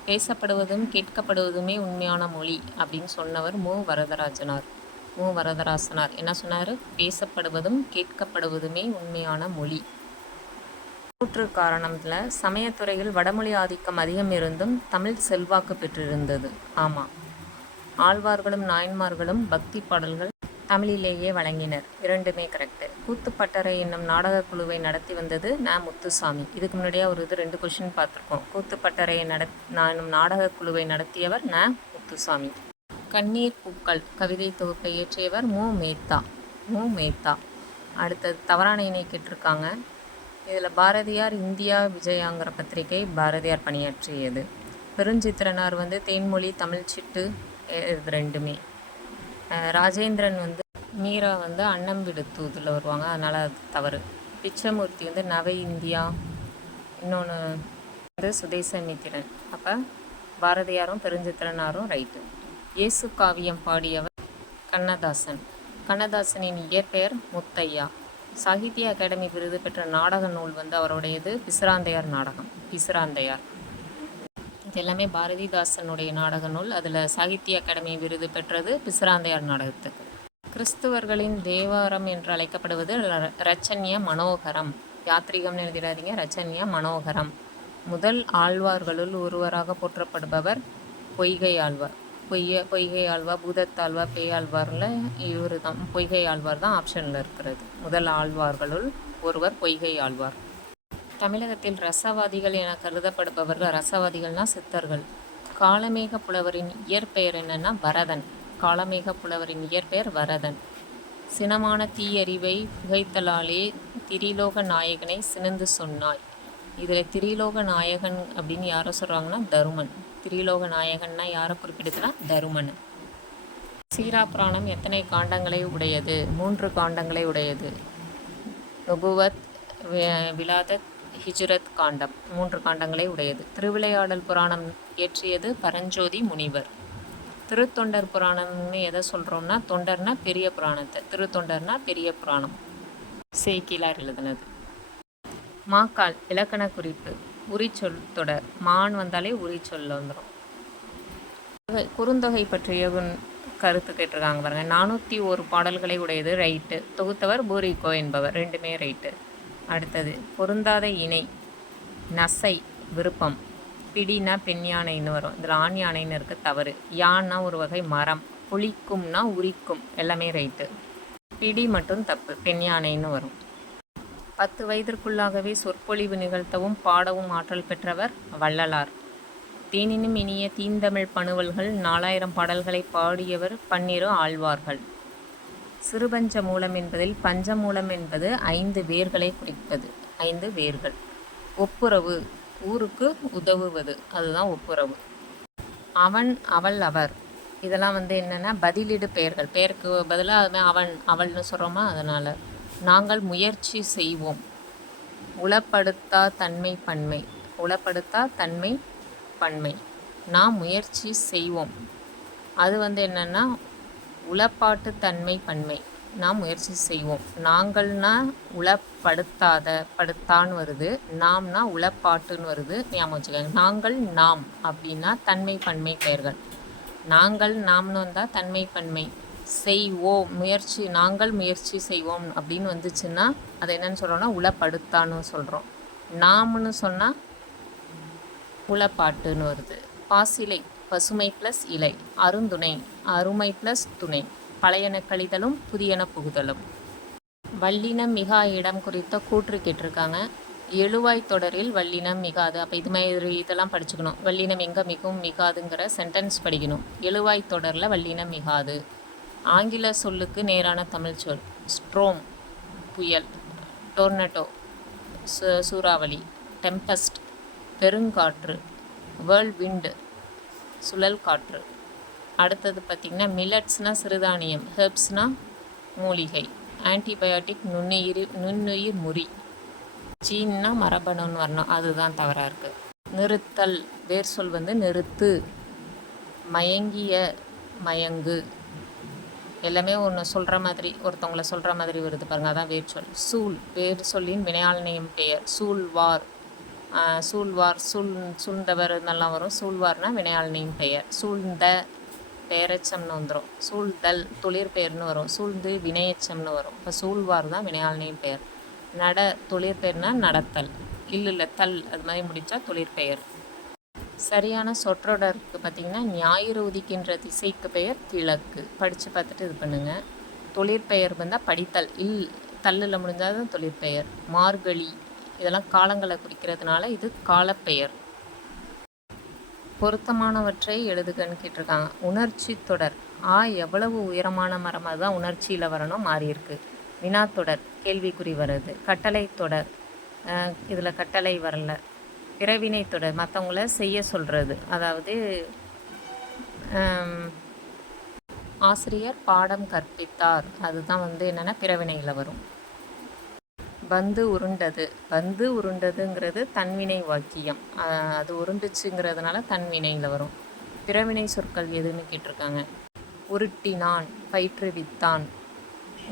பேசப்படுவதும் கேட்கப்படுவதுமே உண்மையான மொழி அப்படின்னு சொன்னவர் மு வரதராசனார். என்ன சொன்னார்? பேசப்படுவதும் கேட்கப்படுவதுமே உண்மையான மொழி. கூற்று காரணத்தில் சமயத்துறையில் வடமொழி ஆதிக்கம் அதிகம் இருந்தும் தமிழ் செல்வாக்கு பெற்றிருந்தது. ஆமாம். ஆழ்வார்களும் நாயன்மார்களும் பக்தி பாடல்கள் தமிழிலேயே வழங்கினர். இரண்டுமே கரெக்டு. கூத்துப்பட்டறை என்னும் நாடக குழுவை நடத்தி வந்தது முத்துசாமி. இதுக்கு முன்னாடியே ஒரு 2 கொஷின் பார்த்துருக்கோம். கூத்துப்பட்டறையை என்னும் நாடக குழுவை நடத்தியவர் முத்துசாமி. கண்ணீர் பூக்கள் கவிதை தொகுப்பை இயற்றியவர் மு மேத்தா. அடுத்தது தவறான இணை கேட்டிருக்காங்க. இதில் பாரதியார் இந்தியா விஜயாங்கிற பத்திரிகை பாரதியார் பணியாற்றியது. பெருஞ்சித்திரனார் தேன்மொழி தமிழ்ச்சிட்டு, இது ரெண்டுமே. ராஜேந்திரன் மீரா அன்னம் விடுத்தூதில் வருவாங்க, அதனால் அது தவறு. பிச்சமூர்த்தி நவ இந்தியா, இன்னொன்று சுதேசமித்திரன். அப்போ பாரதியாரும் பெருஞ்சித்திரனாரும் ரைட்டு. இயேசு காவியம் பாடியவர் கண்ணதாசனின் இயற்பெயர் முத்தையா. சாகித்ய அகாடமி விருது பெற்ற நாடக நூல் அவருடையது பிசிராந்தையார் நாடகம். இது எல்லாமே பாரதிதாசனுடைய நாடக நூல். அதில் சாகித்ய அகாடமி விருது பெற்றது பிசிராந்தையார் நாடகத்துக்கு. கிறிஸ்துவர்களின் தேவாரம் என்று அழைக்கப்படுவது ரச்சன்ய மனோகரம். யாத்ரீகம்னு எழுதிடாதீங்க, ரச்சன்ய மனோகரம். முதல் ஆழ்வார்களுள் ஒருவராக போற்றப்படுபவர் பொய்கை ஆழ்வார். பொய்கை ஆழ்வார், பூதத்தாழ்வார், பேயாழ்வாரில் இவர் தான். பொய்கை ஆழ்வார் தான் ஆப்ஷனில் இருக்கிறது. முதல் ஆழ்வார்களுள் ஒருவர் பொய்கை ஆழ்வார். தமிழகத்தில் ரசவாதிகள் என கருதப்படுபவர்கள், ரசவாதிகள்னால் சித்தர்கள். காளமேக புலவரின் இயற்பெயர் என்னன்னா வரதன். சினமான தீயறிவை புகைத்தலாலே திரிலோக நாயகனை சினந்து சொன்னாய். இதில் திரிலோக நாயகன் அப்படின்னு யாரை சொல்கிறாங்கன்னா தருமன். திரிலோக நாயகன்னா யாரை குறிப்பிடுதுன்னா தருமன். சீரா புராணம் எத்தனை காண்டங்களை உடையது? 3 காண்டங்களை உடையது. நுபுவத், விலாதத், ஹிஜ்ரத் காண்டம் 3 காண்டங்களை உடையது. திருவிளையாடல் புராணம் இயற்றியது பரஞ்சோதி முனிவர். திருத்தொண்டர் புராணம்னு எதை சொல்கிறோம்னா, தொண்டர்னா பெரிய புராணத்தை, திருத்தொண்டர்னா பெரிய புராணம், சேக்கிலார் எழுதினது. மாக்கால் இலக்கண குறிப்பு. உரிச்சொல் தொடர். மான் வந்தாலே உரிச்சொல் வந்துடும். குறுந்தொகை பற்றிய கருத்து கேட்டிருக்காங்க பாருங்க. 401 பாடல்களை உடையது, ரைட்டு. தொகுத்தவர் பூரிகோ என்பவர், ரெண்டுமே ரைட்டு. அடுத்தது பொருந்தாத இணை. நசை விருப்பம். பிடினா பெண் யானைன்னு வரும், இதில் ஆண் யானைன்னு இருக்கு, தவறு. யான்னா ஒரு வகை மரம். புளிக்கும்னா உரிக்கும், எல்லாமே ரைட்டு. பிடி மட்டும் தப்பு, பெண் யானைன்னு வரும். 10 வயதிற்குள்ளாகவே சொற்பொழிவு நிகழ்த்தவும் பாடவும் ஆற்றல் பெற்றவர் வள்ளலார். தேனினும் இனிய தீந்தமிழ் பணுவல்கள் 4000 பாடல்களை பாடியவர் 12 ஆழ்வார்கள். சிறுபஞ்ச மூலம் என்பதில் பஞ்சமூலம் என்பது 5 வேர்களை குறிப்பது. 5 வேர்கள். ஒப்புரவு, ஊருக்கு உதவுவது, அதுதான் ஒப்புரவு. அவன், அவள், அவர், இதெல்லாம் என்னென்னா பதிலீடு பெயர்கள். பெயருக்கு பதிலாக அதுமாதிரி அவன் அவள்னு சொல்கிறோமா, அதனால். நாங்கள் முயற்சி செய்வோம். உளப்படுத்தா தன்மை பன்மை. உளப்படுத்தா தன்மை பன்மை. நாம் முயற்சி செய்வோம். அது என்னென்னா உளப்பாட்டு தன்மை பன்மை. நாம் முயற்சி செய்வோம். நாங்கள்னா உளப்படுத்தாத படுத்தான்னு வருது, நாம்னா உளப்பாட்டுன்னு வருது, ஞாபகம் வச்சுக்கோங்க. நாங்கள், நாம் அப்படின்னா தன்மை பன்மை பெயர்கள். நாங்கள் நாம்னு வந்தால் தன்மை பன்மை. செய்வோம், முயற்சி, நாங்கள் முயற்சி செய்வோம் அப்படின்னு வந்துச்சுன்னா அதை என்னன்னு சொல்கிறோன்னா உளப்படுத்தான்னு சொல்கிறோம். நாம்னு சொன்னால் உளப்பாட்டுன்னு வருது. பாசிலை, பசுமை ப்ளஸ் இலை. அருந்துணை, அருமை ப்ளஸ் துணை. பழையன கழிதலும் புதியன புகுதலும். வல்லினம் மிகா இடம் குறித்த கூற்று கேட்டிருக்காங்க. எழுவாய் தொடரில் வல்லினம் மிகாது. அப்போ இது மாதிரி இதெல்லாம் படிச்சுக்கணும். வல்லினம் எங்கே மிகவும் மிகாதுங்கிற சென்டென்ஸ் படிக்கணும். எழுவாய் தொடரில் வல்லினம் மிகாது. ஆங்கில சொல்லுக்கு நேரான தமிழ் சொல். ஸ்ட்ரோம் புயல், டோர்னடோ சூறாவளி, டெம்பஸ்ட் பெருங்காற்று, வேர்ல் விண்டு சுழல் காற்று. அடுத்தது பார்த்திங்கன்னா மில்லட்ஸ்னால் சிறுதானியம், ஹெர்ப்ஸ்னால் மூலிகை, ஆன்டிபயோட்டிக் நுண்ணுயிர் முறி, ஜீன்னா மரபணுன்னு வரணும், அதுதான் தவறாக இருக்குது. நிறுத்தல் வேர் சொல் நிறுத்து. மயங்கிய, மயங்கு, எல்லாமே ஒன்று சொல்கிற மாதிரி, ஒருத்தவங்களை சொல்கிற மாதிரி வருது பாருங்கள், அதான் வேர் சொல். சூழ் வேர் சொல்லின் வினையாளனையும் பெயர். சூழ்வார், சூழ்வார், சூழ்ந்தவர் இதெல்லாம் வரும். சூழ்வார்னால் வினையாளனையும் பெயர். சூழ்ந்த பெயரெச்சம்னு வந்துடும். சூழ்தல் தொழிற் பெயர்னு வரும். சூழ்ந்து வினையச்சம்னு வரும். இப்போ சூழ்வார் தான் வினையாளனையும் பெயர். நட தொழிற் பெயர்னால் நடத்தல். இல்லை தல் அது மாதிரி முடித்தா தொழிற்பெயர். சரியான சொற்றொடருக்கு பார்த்திங்கன்னா ஞாயிறு உதிக்கின்ற திசைக்கு பெயர் கிழக்கு. படித்து பார்த்துட்டு இது பண்ணுங்கள். தொழிற்பெயர் வந்தால் படித்தல், தள்ளில் முடிஞ்சால் தான் தொழிற்பெயர். மார்கழி இதெல்லாம் காலங்களை குறிக்கிறதுனால இது காலப்பெயர். பொருத்தமானவற்றை எழுதுகன்னு கேட்டிருக்காங்க. உணர்ச்சி தொடர். எவ்வளவு உயரமான மரம், அதுதான் உணர்ச்சியில் வரணும், மாறி இருக்கு. வினாத்தொடர் கேள்விக்குறி வருது. கட்டளை தொடர், இதில் கட்டளை வரல. பிறவினை தொடர் மற்றவங்கள செய்ய சொல்கிறது, அதாவது ஆசிரியர் பாடம் கற்பித்தார், அதுதான் என்னென்னா பிறவினையில் வரும். பந்து உருண்டது. பந்து உருண்டதுங்கிறது தன்வினை வாக்கியம், அது உருண்டுச்சுங்கிறதுனால தன்வினையில் வரும். பிறவினை சொற்கள் எதுன்னு கேட்டிருக்காங்க. உருட்டினான், பயிற்றுவித்தான்,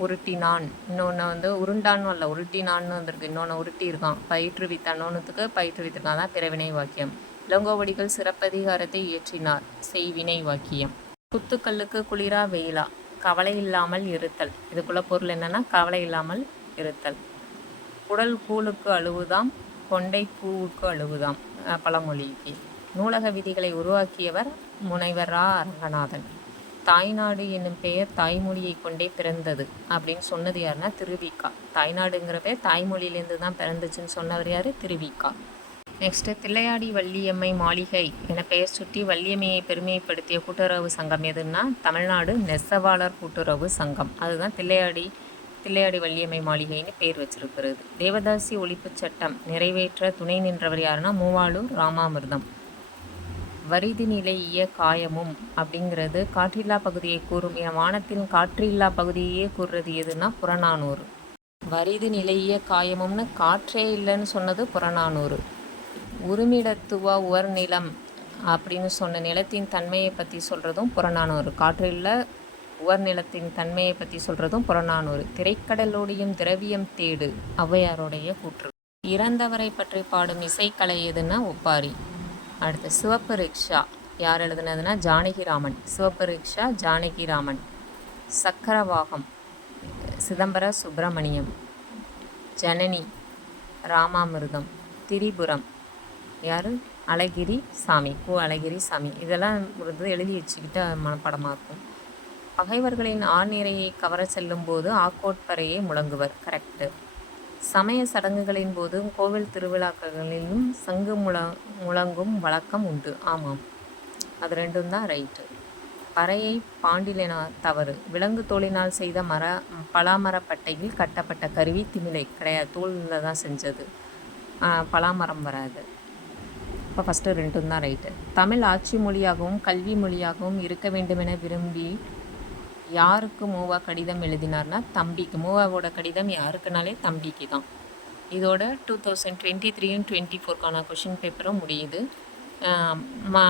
உருட்டினான். இன்னொன்று உருண்டான்னு அல்ல, உருட்டினான்னு வந்திருக்கு. இன்னொன்று உருட்டி இருக்கான். பயிற்றுவித்தான், ஒன்றுத்துக்கு பயிற்றுவித்திருக்கான், தான் பிறவினை வாக்கியம். இளங்கோவடிகள் சிறப்பதிகாரத்தை இயற்றினார், செய்வினை வாக்கியம். குத்துக்கல்லுக்கு குளிரா வெயிலா. கவலை இல்லாமல் இருத்தல். இதுக்குள்ள பொருள் என்னென்னா கவலை இல்லாமல் இருத்தல். குடல் கூழுக்கு அழுவுதாம், கொண்டை பூவுக்கு அழுவுதாம், பழமொழிக்கு. நூலக விதிகளை உருவாக்கியவர் முனைவர் அரங்கநாதன். தாய்நாடு என்னும் பெயர் தாய்மொழியை கொண்டே பிறந்தது அப்படின்னு சொன்னது யாருன்னா திருவிக்கா. தாய்நாடுங்கிற பேர் தாய்மொழியிலேருந்து தான் பிறந்துச்சுன்னு சொன்னவர் யார்? திருவிக்கா. நெக்ஸ்ட்டு தில்லையாடி வள்ளியம்மை மாளிகை என பெயர் சுட்டி வள்ளியம்மையை பெருமைப்படுத்திய கூட்டுறவு சங்கம் எதுன்னா தமிழ்நாடு நெசவாளர் கூட்டுறவு சங்கம். அதுதான் தில்லையாடி வள்ளியம்மை மாளிகைன்னு பேர் வச்சிருக்கிறது. தேவதாசி ஒழிப்புச் சட்டம் நிறைவேற்ற துணை நின்றவர் யாருன்னா மூவாளூர் ராமாமிர்தம். வரிது நிலையிய காயமும் அப்படிங்கிறது காற்றில்லா பகுதியை கூறும். வானத்தின் காற்றில்லா பகுதியே கூறுறது எதுனா புறநானூறு. வரிது நிலையிய காயமும்னு காற்றே இல்லைன்னு சொன்னது புறநானூறு. உருமிடத்துவ உவர்நிலம் அப்படின்னு சொன்ன நிலத்தின் தன்மையை பற்றி சொல்கிறதும் புறநானூறு. காற்றில்ல உவர்நிலத்தின் தன்மையை பற்றி சொல்கிறதும் புறநானூறு. திரைக்கடலோடியும் திரவியம் தேடு ஔவையாருடைய கூற்று. இறந்தவரை பற்றி பாடும் இசைக்கலை எதுன்னா ஒப்பாரி. அடுத்து சிவப்பு ரிக்ஷா யார் எழுதுனதுன்னா ஜானகிராமன். சிவப்பு ரிக்ஷா ஜானகிராமன். சக்கரவாகம் சிதம்பர சுப்பிரமணியம். ஜனனி ராமாமிர்தம். திரிபுரம் யார் அழகிரி சாமி. அழகிரி சாமி. இதெல்லாம் எழுதி வச்சுக்கிட்டு மனப்படமாக இருக்கும். பகைவர்களின் ஆர்நிறையை கவர செல்லும் போது ஆக்கோட்பறையை முழங்குவர். கரெக்டு. சமய சடங்குகளின் போதும் கோவில் திருவிழாக்களிலும் சங்கு முழங்கும் வழக்கம் உண்டு. ஆமாம், அது ரெண்டும் தான் ரைட்டு. பறையை பாண்டிலனா தவறு. விலங்கு தோலினால் செய்த பலாமரப்பட்டையில் கட்டப்பட்ட கருவி திமிலை. கிடையாது, தோலில் தான் செஞ்சது. பலாமரம் வராது. இப்போ ஃபஸ்ட்டு ரெண்டும் தான் ரைட்டு. தமிழ் ஆட்சி மொழியாகவும் கல்வி மொழியாகவும் இருக்க வேண்டுமென விரும்பி யாருக்கு மூவா கடிதம் எழுதினார்னா தம்பிக்கு. மூவாவோட கடிதம் யாருக்குனாலே தம்பிக்கு தான். இதோட 2023 24க்கான கொஷின் பேப்பரும் முடியுது.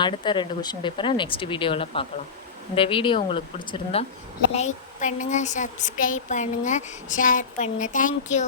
அடுத்த 2 கொஷின் பேப்பரை நெக்ஸ்ட் வீடியோவில் பார்க்கலாம். இந்த வீடியோ உங்களுக்கு பிடிச்சிருந்தா லைக் பண்ணுங்கள், சப்ஸ்கிரைப் பண்ணுங்கள், ஷேர் பண்ணுங்கள். தேங்க்யூ.